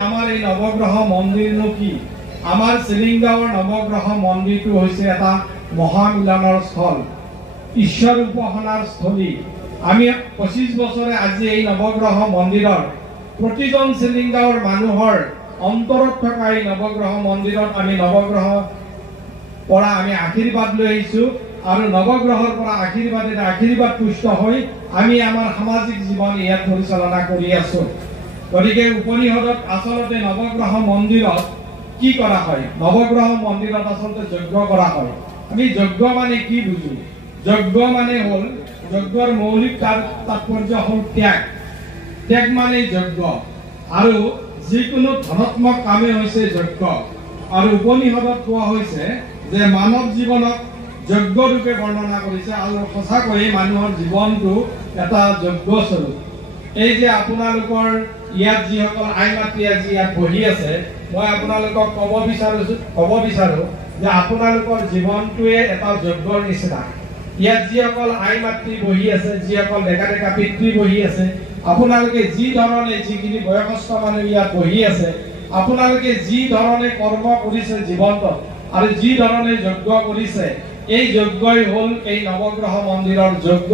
আমাৰ এই নৱগ্ৰহ মন্দিৰনো কি? আমাৰ চিলিংগাঁৱৰ নৱগ্ৰহ মন্দিৰটো হৈছে এটা মহামিলনৰ স্থল, ঈশ্বৰ উপাসনাৰ স্থলী। আমি 25 বছৰে আজি এই নৱগ্ৰহ মন্দিৰৰ প্ৰতিজন চিলিংগাঁৱৰ মানুহৰ অন্তৰত থকা এই নৱগ্ৰহ মন্দিৰত আমি নৱগ্ৰহ পৰা আমি আশীৰ্বাদ লৈ আহিছোঁ আৰু নৱগ্ৰহৰ পৰা আশীৰ্বাদ পুষ্ট হৈ আমি আমাৰ সামাজিক জীৱন ইয়াত পৰিচালনা কৰি আছোঁ। গতিকে উপনিষদত আচলতে নৱগ্ৰহ মন্দিৰত কি কৰা হয়? নৱগ্ৰহ মন্দিৰত আচলতে যজ্ঞ কৰা হয়। আমি যজ্ঞ মানে কি বুজো? যজ্ঞ মানে হ'ল, যজ্ঞৰ মৌলিক তাৎপৰ্য হ'ল ত্যাগ। ত্যাগ মানে যজ্ঞ, আৰু যিকোনো ধনাত্মক কামেই হৈছে যজ্ঞ। আৰু উপনিষদত কোৱা হৈছে যে মানৱ জীৱনক যজ্ঞ ৰূপে বৰ্ণনা কৰিছে, আৰু সঁচাকৈয়ে মানুহৰ জীৱনটো এটা যজ্ঞ স্বৰূপ। এই যে আপোনালোকৰ ইয়াত যিসকল আই মাতৃ আজি ইয়াত বহি আছে, মই আপোনালোকক ক'ব বিচাৰো যে আপোনালোকৰ জীৱনটোৱে এটা যজ্ঞৰ নিচিনা। ইয়াত যিসকল আই মাতৃ বহি আছে, যিসকল ডেকা ডেকা পিতৃ বহি আছে, আপোনালোকে যি ধৰণে, যিখিনি বয়সস্থ মানুহ ইয়াত বহি আছে, আপোনালোকে যি ধৰণে কৰ্ম কৰিছে জীৱনটোত আৰু যি ধৰণে যজ্ঞ কৰিছে, এই যজ্ঞই হ'ল এই নৱগ্ৰহ মন্দিৰৰ যজ্ঞ।